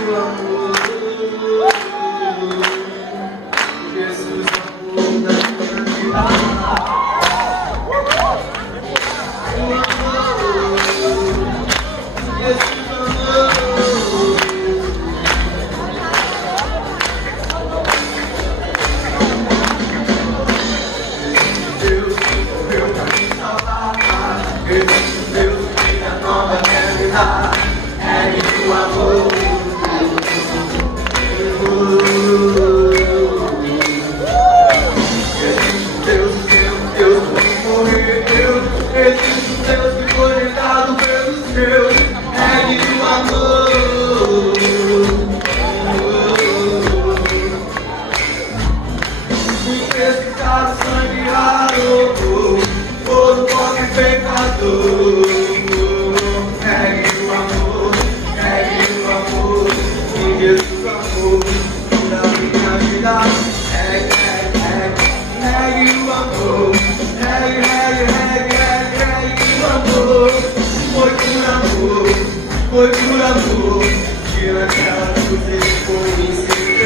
o amor. Jesus, amor da minha vida. O amor. Jesus, amor. Deus morreu pra me salvar. Existe Deus que vida nova quer me dar. É o amor. Existe Deus que morreu. Existe Deus que foi dado pelos meus. É o amor. Esse cara sangrado por um pobre pecador. Pegue o amor que Jesus amou na minha vida. Pegue o amor, pegue o amor. Foi por amor que naquela cruz ele foi me ensinar.